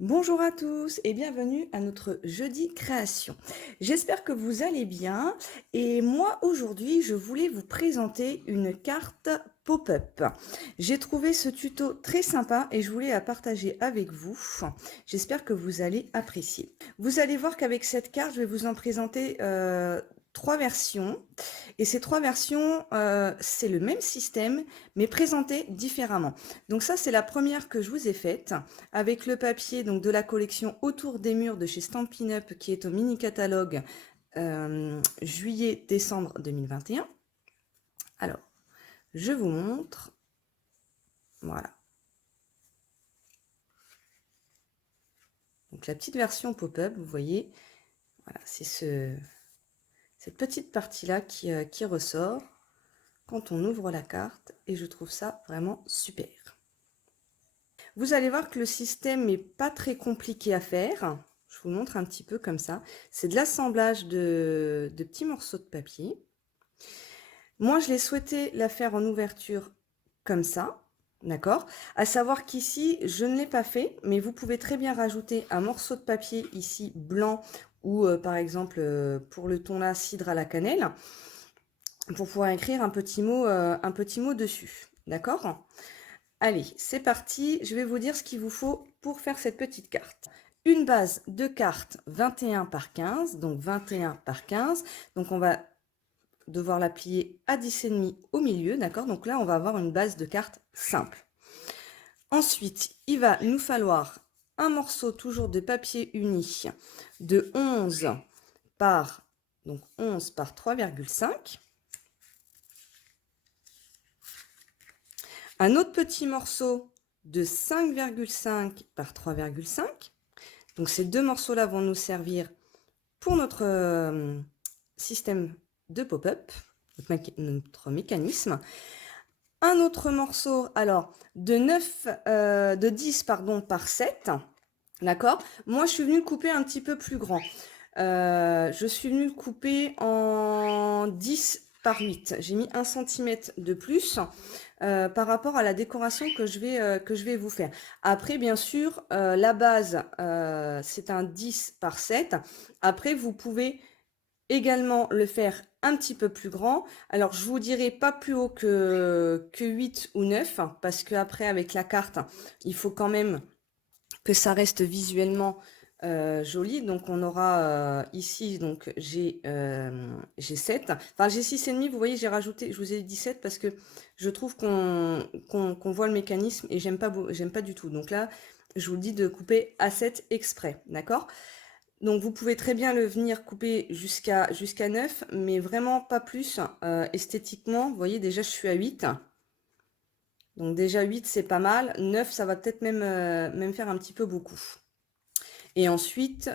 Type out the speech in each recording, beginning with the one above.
Bonjour à tous et bienvenue à notre jeudi création. J'espère que vous allez bien et moi aujourd'hui je voulais vous présenter une carte pop-up. J'ai trouvé ce tuto très sympa et je voulais la partager avec vous. J'espère que vous allez apprécier. Vous allez voir qu'avec cette carte je vais vous en présenter trois versions et ces trois versions c'est le même système mais présenté différemment. Donc ça c'est la première que je vous ai faite avec le papier donc, de la collection Autour des murs de chez Stampin' Up qui est au mini catalogue juillet-décembre 2021. Alors, je vous montre. Voilà. Donc la petite version pop-up, vous voyez, voilà, c'est cette petite partie-là qui ressort quand on ouvre la carte et je trouve ça vraiment super. Vous allez voir que le système n'est pas très compliqué à faire. Je vous montre un petit peu comme ça. C'est de l'assemblage de petits morceaux de papier. Moi, je l'ai souhaité la faire en ouverture comme ça, d'accord? À savoir qu'ici, je ne l'ai pas fait, mais vous pouvez très bien rajouter un morceau de papier ici blanc ou par exemple pour le ton là, cidre à la cannelle, pour pouvoir écrire un petit mot dessus, d'accord? Allez, c'est parti, je vais vous dire ce qu'il vous faut pour faire cette petite carte. Une base de carte 21 par 15, donc 21 par 15, donc on va devoir la plier à 10,5 au milieu, d'accord? Donc là, on va avoir une base de carte simple. Ensuite, il va nous falloir un morceau toujours de papier uni de 11 par, donc 11 par 3,5. Un autre petit morceau de 5,5 par 3,5. Donc ces deux morceaux-là vont nous servir pour notre système de pop-up, notre mécanisme. Un autre morceau, alors, de 10 pardon, par 7, d'accord? Moi, je suis venue le couper un petit peu plus grand. Je suis venue le couper en 10 par 8. J'ai mis 1 cm de plus par rapport à la décoration que je vais vous faire. Après, bien sûr, la base, c'est un 10 par 7. Après, vous pouvez également le faire un petit peu plus grand. Alors, je vous dirai pas plus haut que 8 ou 9, parce qu'après, avec la carte, il faut quand même que ça reste visuellement joli. Donc, on aura ici, donc j'ai 7. Enfin, j'ai 6,5, vous voyez, j'ai rajouté, je vous ai dit 7 parce que je trouve qu'on voit le mécanisme et j'aime pas du tout. Donc là, je vous dis de couper à 7 exprès, d'accord? Donc vous pouvez très bien le venir couper jusqu'à 9, mais vraiment pas plus. Esthétiquement, vous voyez, déjà je suis à 8. Donc déjà 8 c'est pas mal. 9 ça va peut-être même faire un petit peu beaucoup. Et ensuite,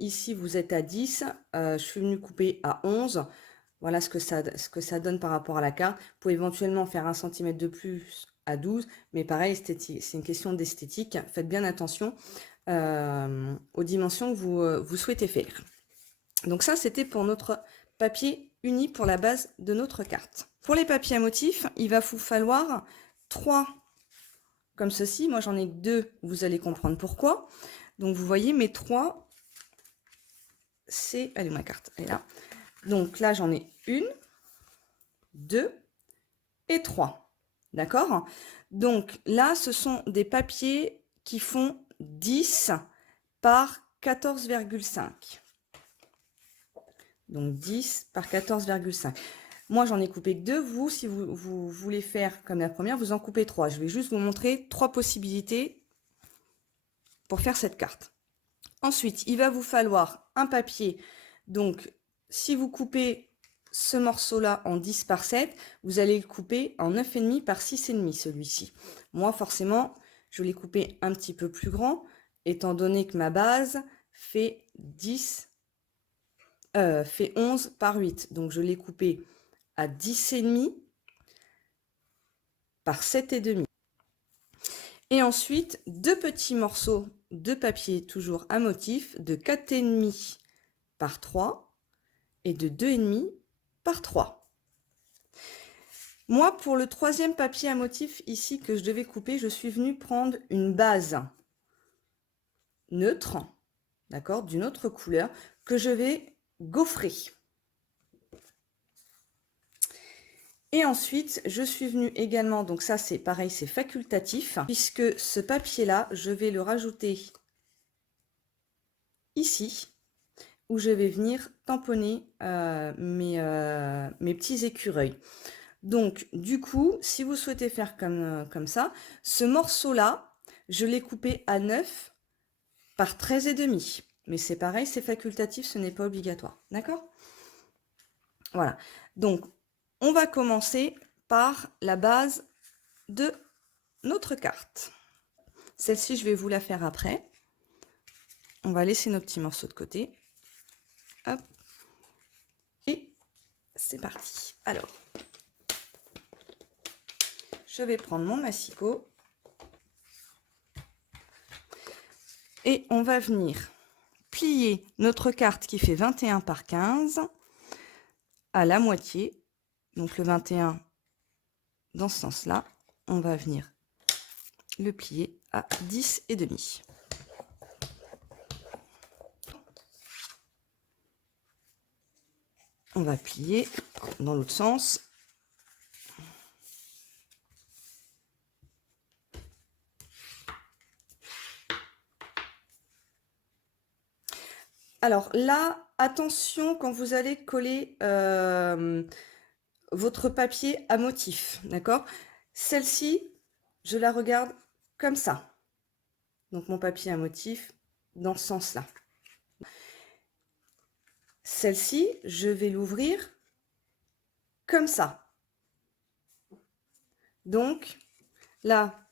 ici vous êtes à 10. Je suis venue couper à 11. Voilà ce que ça donne par rapport à la carte. Vous pouvez éventuellement faire 1 cm de plus à 12. Mais pareil, c'est une question d'esthétique. Faites bien attention aux dimensions que vous souhaitez faire. Donc ça, c'était pour notre papier uni pour la base de notre carte. Pour les papiers à motifs, il va vous falloir 3 comme ceci. Moi, j'en ai 2, vous allez comprendre pourquoi. Donc, vous voyez, mes 3, c'est... Allez, ma carte, elle est là. Donc là, j'en ai 1, 2 et 3. D'accord? Donc là, ce sont des papiers qui font 10 par 14,5. Donc 10 par 14,5. Moi, j'en ai coupé que 2. Vous, si vous voulez faire comme la première, vous en coupez 3. Je vais juste vous montrer 3 possibilités pour faire cette carte. Ensuite, il va vous falloir un papier. Donc, si vous coupez ce morceau-là en 10 par 7, vous allez le couper en 9,5 par 6,5, celui-ci. Moi, forcément, je l'ai coupé un petit peu plus grand, étant donné que ma base fait 11 par 8. Donc, je l'ai coupé à 10,5 par 7,5. Et ensuite, 2 petits morceaux de papier, toujours à motif, de 4,5 par 3 et de 2,5 par 3. Moi, pour le troisième papier à motif ici que je devais couper, je suis venue prendre une base neutre, d'accord, d'une autre couleur, que je vais gaufrer. Et ensuite, je suis venue également, donc ça c'est pareil, c'est facultatif, puisque ce papier-là, je vais le rajouter ici, où je vais venir tamponner mes petits écureuils. Donc, du coup, si vous souhaitez faire comme ça, ce morceau-là, je l'ai coupé à 9 par 13,5. Mais c'est pareil, c'est facultatif, ce n'est pas obligatoire. D'accord? Voilà. Donc, on va commencer par la base de notre carte. Celle-ci, je vais vous la faire après. On va laisser nos petits morceaux de côté. Hop. Et c'est parti. Alors, je vais prendre mon massicot. Et on va venir plier notre carte qui fait 21 par 15 à la moitié. Donc le 21 dans ce sens-là, on va venir le plier à 10,5. On va plier dans l'autre sens. Alors là, attention quand vous allez coller votre papier à motif, d'accord? Celle-ci, je la regarde comme ça. Donc mon papier à motif dans ce sens-là. Celle-ci, je vais l'ouvrir comme ça. Donc là,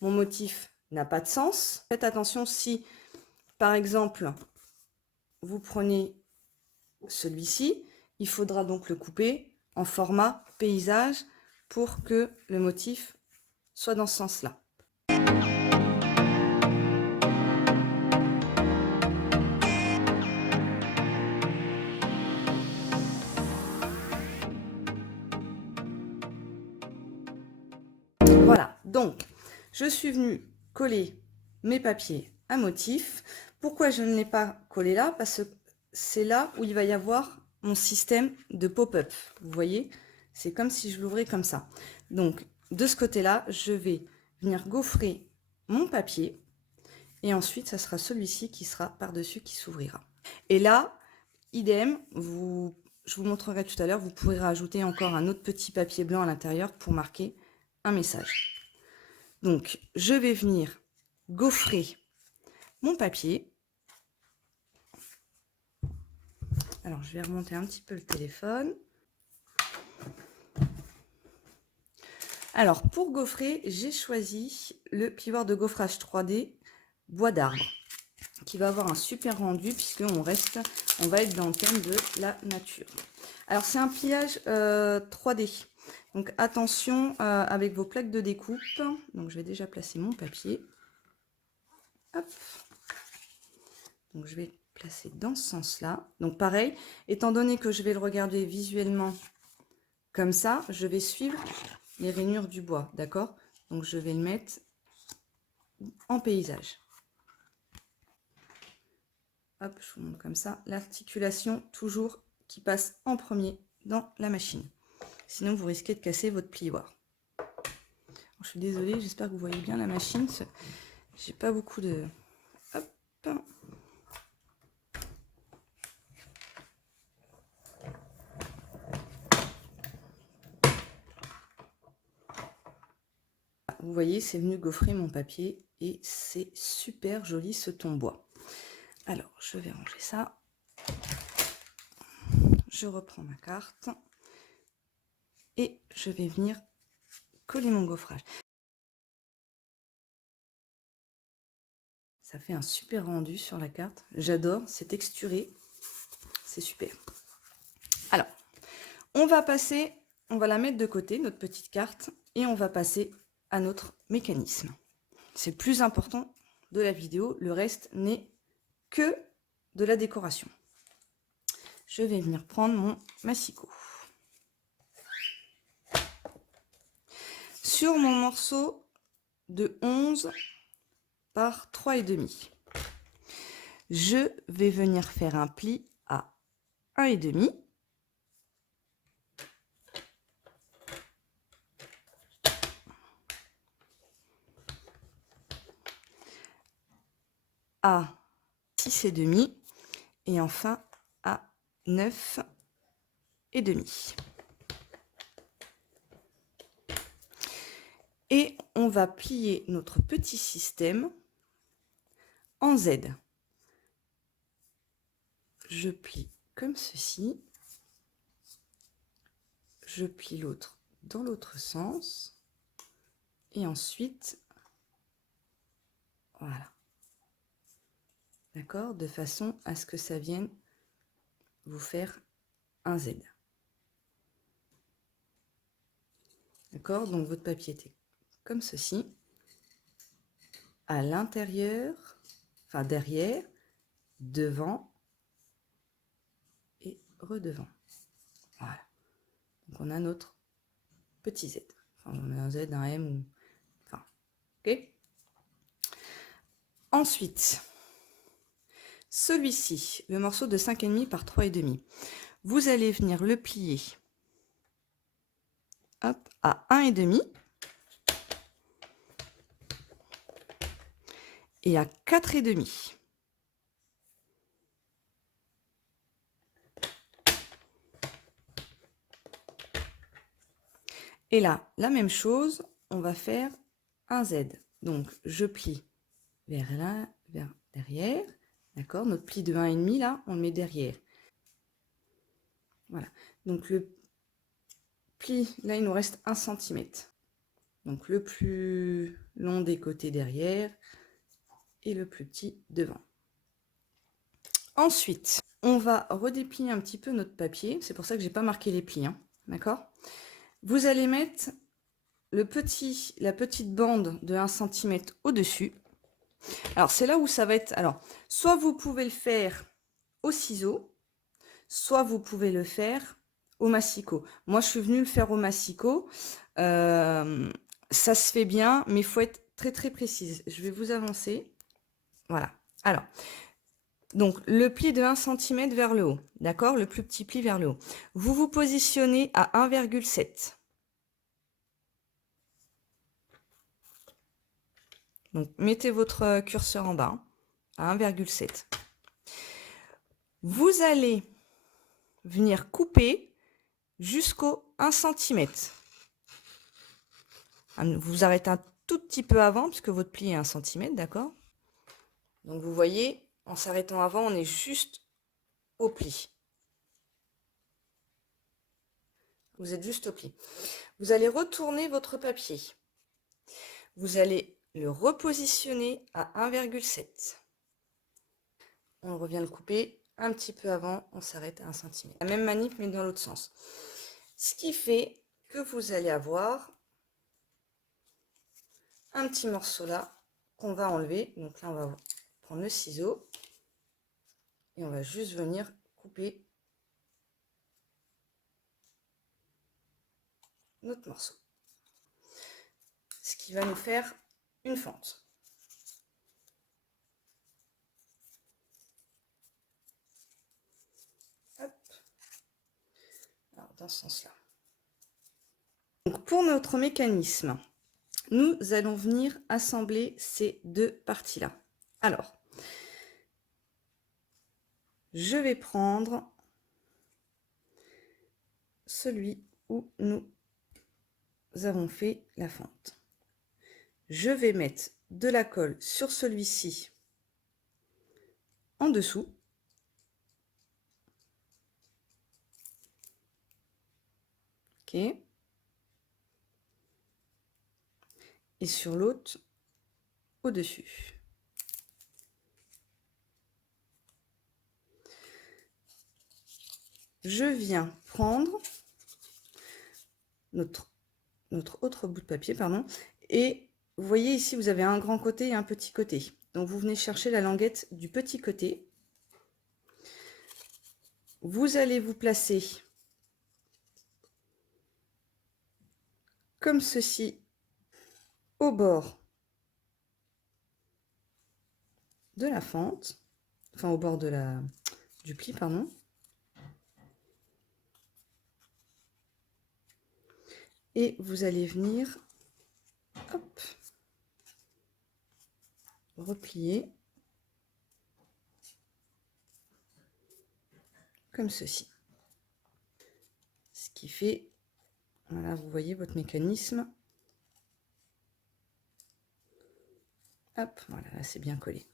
mon motif n'a pas de sens. Faites attention si, par exemple, vous prenez celui-ci, il faudra donc le couper en format paysage pour que le motif soit dans ce sens-là. Voilà, donc je suis venue coller mes papiers à motif. Pourquoi je ne l'ai pas collé là? Parce que c'est là où il va y avoir mon système de pop-up. Vous voyez, c'est comme si je l'ouvrais comme ça. Donc de ce côté-là, je vais venir gaufrer mon papier et ensuite ça sera celui-ci qui sera par-dessus qui s'ouvrira. Et là, idem, je vous montrerai tout à l'heure, vous pourrez rajouter encore un autre petit papier blanc à l'intérieur pour marquer un message. Donc, je vais venir gaufrer mon papier. Alors, je vais remonter un petit peu le téléphone. Alors, pour gaufrer, j'ai choisi le plioir de gaufrage 3D bois d'arbre, qui va avoir un super rendu puisqu'on va être dans le thème de la nature. Alors, c'est un pliage 3D. Donc, attention avec vos plaques de découpe. Donc, je vais déjà placer mon papier. Hop. Donc, je vais placer dans ce sens-là. Donc, pareil, étant donné que je vais le regarder visuellement comme ça, je vais suivre les rainures du bois, d'accord? Donc, je vais le mettre en paysage. Hop, je vous montre comme ça. L'articulation, toujours, qui passe en premier dans la machine. Sinon, vous risquez de casser votre plioir. Je suis désolée, j'espère que vous voyez bien la machine. J'ai pas beaucoup de... Hop. Vous voyez, c'est venu gaufrer mon papier et c'est super joli ce ton bois. Alors, je vais ranger ça. Je reprends ma carte et je vais venir coller mon gaufrage. Ça fait un super rendu sur la carte. J'adore, c'est texturé. C'est super. Alors, on va la mettre de côté, notre petite carte, et on va passer à notre mécanisme. C'est le plus important de la vidéo. Le reste n'est que de la décoration. Je vais venir prendre mon massicot. Sur mon morceau de 11 par 3,5. je vais venir faire un pli à 1,5. À 6,5 et enfin à 9,5. Et on va plier notre petit système en Z. Je plie comme ceci. Je plie l'autre dans l'autre sens. Et ensuite, voilà. D'accord? De façon à ce que ça vienne vous faire un Z. D'accord? Donc votre papier était comme ceci. À l'intérieur, enfin derrière, devant et redevant. Voilà. Donc on a notre petit Z. Enfin, on a un Z, un M ou... Enfin, ok? Ensuite, celui-ci, le morceau de 5,5 par 3,5, vous allez venir le plier, hop, à 1,5 et à 4,5. Et là, la même chose, on va faire un Z. Donc, je plie vers là, vers derrière. D'accord? Notre pli de 1,5, là, on le met derrière. Voilà. Donc, le pli, là, il nous reste 1 cm. Donc, le plus long des côtés derrière et le plus petit devant. Ensuite, on va redéplier un petit peu notre papier. C'est pour ça que j'ai pas marqué les plis. Hein. D'accord? Vous allez mettre la petite bande de 1 cm au-dessus. Alors, c'est là où ça va être... Alors, soit vous pouvez le faire au ciseau, soit vous pouvez le faire au massicot. Moi, je suis venue le faire au massicot. Ça se fait bien, mais il faut être très, très précise. Je vais vous avancer. Voilà. Alors, donc, le pli de 1 cm vers le haut. D'accord? Le plus petit pli vers le haut. Vous vous positionnez à 1,7. Donc, mettez votre curseur en bas, à 1,7. Vous allez venir couper jusqu'au 1 cm. Vous arrêtez un tout petit peu avant, puisque votre pli est 1 cm, d'accord? Donc, vous voyez, en s'arrêtant avant, on est juste au pli. Vous êtes juste au pli. Vous allez retourner votre papier. Vous allez le repositionner à 1,7. On revient le couper un petit peu avant, on s'arrête à 1 cm. La même manip, mais dans l'autre sens. Ce qui fait que vous allez avoir un petit morceau là qu'on va enlever. Donc là, on va prendre le ciseau et on va juste venir couper notre morceau. Ce qui va nous faire une fente. Hop. Alors, dans ce sens-là. Donc, pour notre mécanisme, nous allons venir assembler ces deux parties-là. Alors, je vais prendre celui où nous avons fait la fente. Je vais mettre de la colle sur celui-ci en dessous. Ok. Et sur l'autre au-dessus. Je viens prendre notre autre bout de papier, pardon, et vous voyez ici, vous avez un grand côté et un petit côté. Donc, vous venez chercher la languette du petit côté. Vous allez vous placer comme ceci au bord de la fente. enfin au bord de du pli, pardon. Et vous allez venir, hop, replier comme ceci. Ce qui fait, voilà, vous voyez votre mécanisme. Hop, voilà, là c'est bien collé.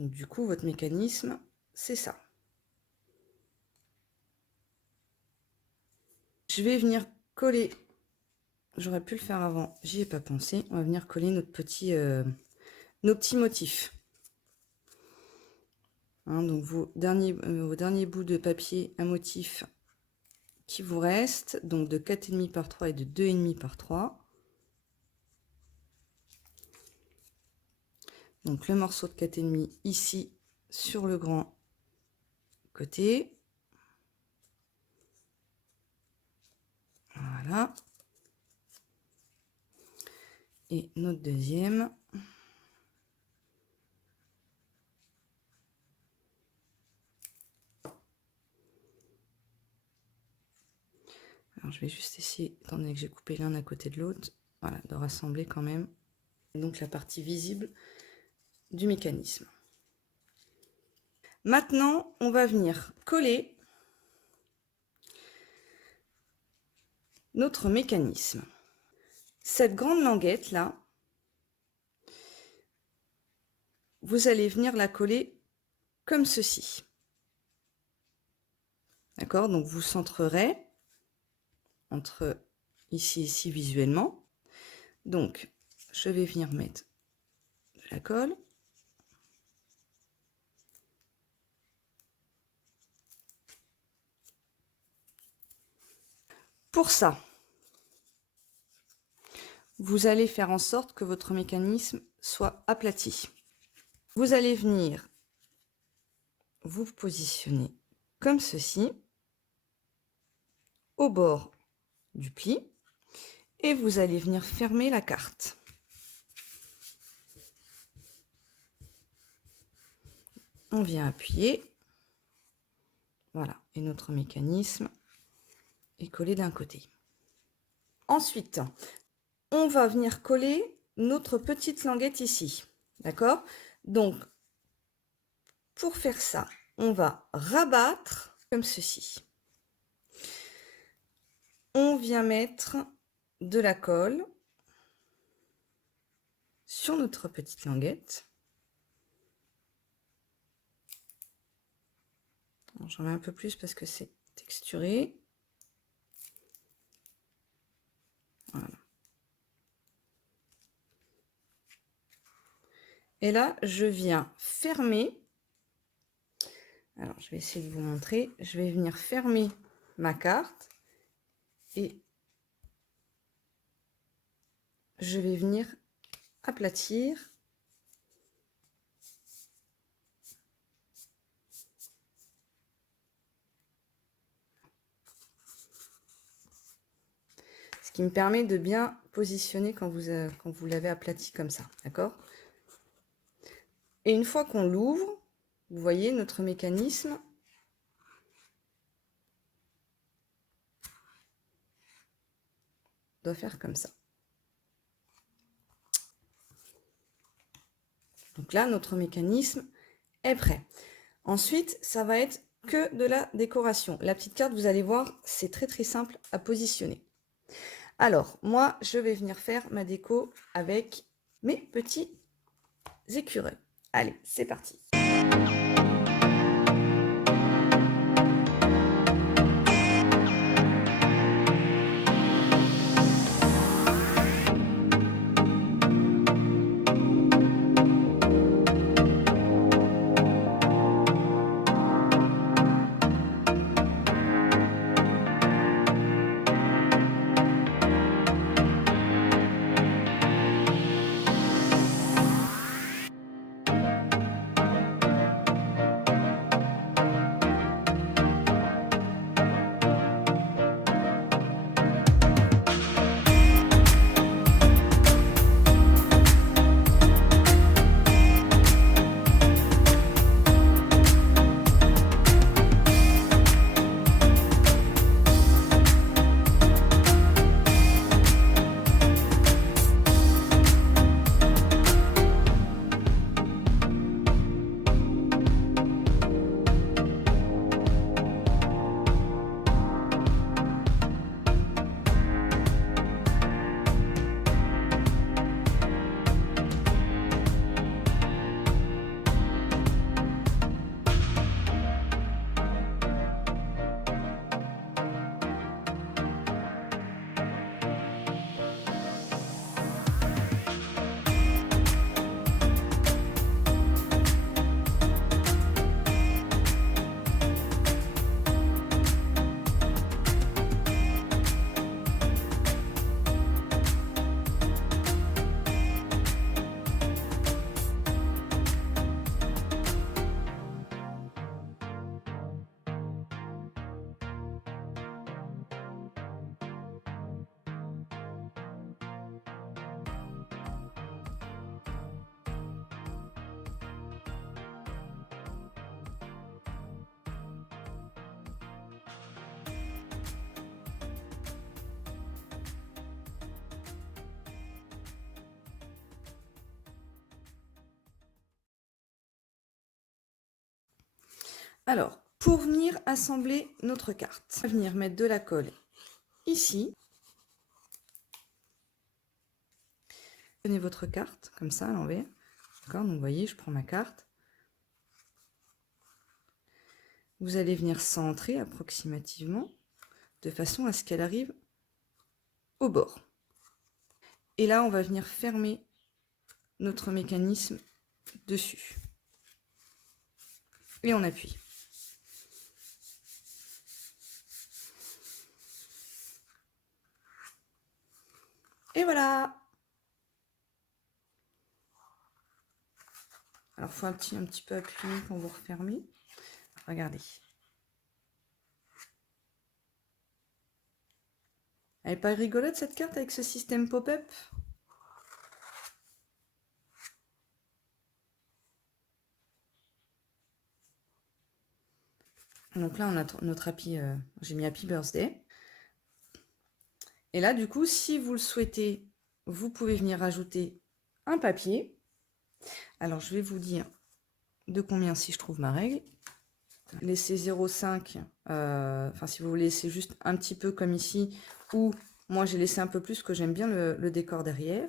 Donc du coup, votre mécanisme, c'est ça. Je vais venir coller, j'aurais pu le faire avant, j'y ai pas pensé. On va venir coller nos petits motifs. Hein, donc vos derniers bouts de papier à motif qui vous restent, donc de 4,5 par 3 et de 2,5 par 3. Donc le morceau de 4,5 ici sur le grand côté. Voilà. Et notre deuxième. Alors je vais juste essayer, étant donné que j'ai coupé l'un à côté de l'autre, voilà, de rassembler quand même. Donc la partie visible du mécanisme. Maintenant, on va venir coller notre mécanisme. Cette grande languette là, vous allez venir la coller comme ceci. D'accord? Donc vous centrerez entre ici et ici visuellement. Donc je vais venir mettre de la colle. Pour ça, vous allez faire en sorte que votre mécanisme soit aplati. Vous allez venir vous positionner comme ceci, au bord du pli, et vous allez venir fermer la carte. On vient appuyer, voilà, et notre mécanisme est collé d'un côté. Ensuite, on va venir coller notre petite languette ici, d'accord? Donc, pour faire ça, on va rabattre comme ceci. On vient mettre de la colle sur notre petite languette. J'en mets un peu plus parce que c'est texturé. Voilà. Et là, je viens fermer. Alors, je vais essayer de vous montrer. Je vais venir fermer ma carte et je vais venir aplatir. Ce qui me permet de bien positionner quand vous l'avez aplati comme ça, d'accord? Et une fois qu'on l'ouvre, vous voyez notre mécanisme doit faire comme ça. Donc là, notre mécanisme est prêt. Ensuite, ça va être que de la décoration. La petite carte, vous allez voir, c'est très très simple à positionner. Alors, moi, je vais venir faire ma déco avec mes petits écureuils. Allez, c'est parti. Alors, pour venir assembler notre carte, on va venir mettre de la colle ici. Prenez votre carte, comme ça, à l'envers. D'accord, donc vous voyez, je prends ma carte. Vous allez venir centrer approximativement, de façon à ce qu'elle arrive au bord. Et là, on va venir fermer notre mécanisme dessus. Et on appuie. Et voilà! Alors, il faut un petit peu appuyer quand vous refermez. Regardez. Elle n'est pas rigolote cette carte avec ce système pop-up? Donc là, on a notre happy, j'ai mis Happy Birthday. Et là, du coup, si vous le souhaitez, vous pouvez venir ajouter un papier. Alors, je vais vous dire de combien si je trouve ma règle. Laissez 0,5, enfin si vous voulez laisser juste un petit peu comme ici, ou moi j'ai laissé un peu plus, que j'aime bien le décor derrière.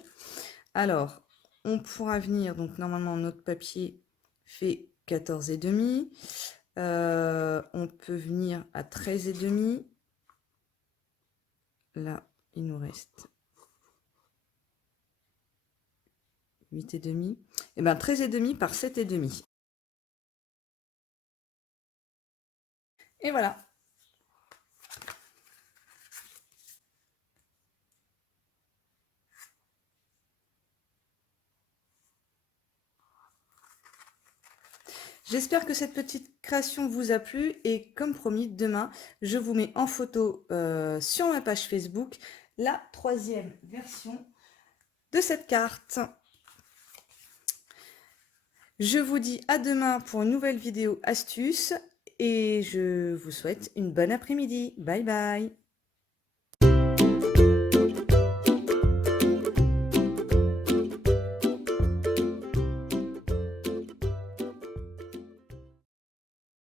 Alors, on pourra venir, donc normalement notre papier fait 14,5. On peut venir à 13,5. Là, il nous reste 8,5. Et bien 13,5 par 7,5. Et voilà. J'espère que cette petite création vous a plu et comme promis, demain, je vous mets en photo sur ma page Facebook la 3e version de cette carte. Je vous dis à demain pour une nouvelle vidéo astuce et je vous souhaite une bonne après-midi. Bye bye!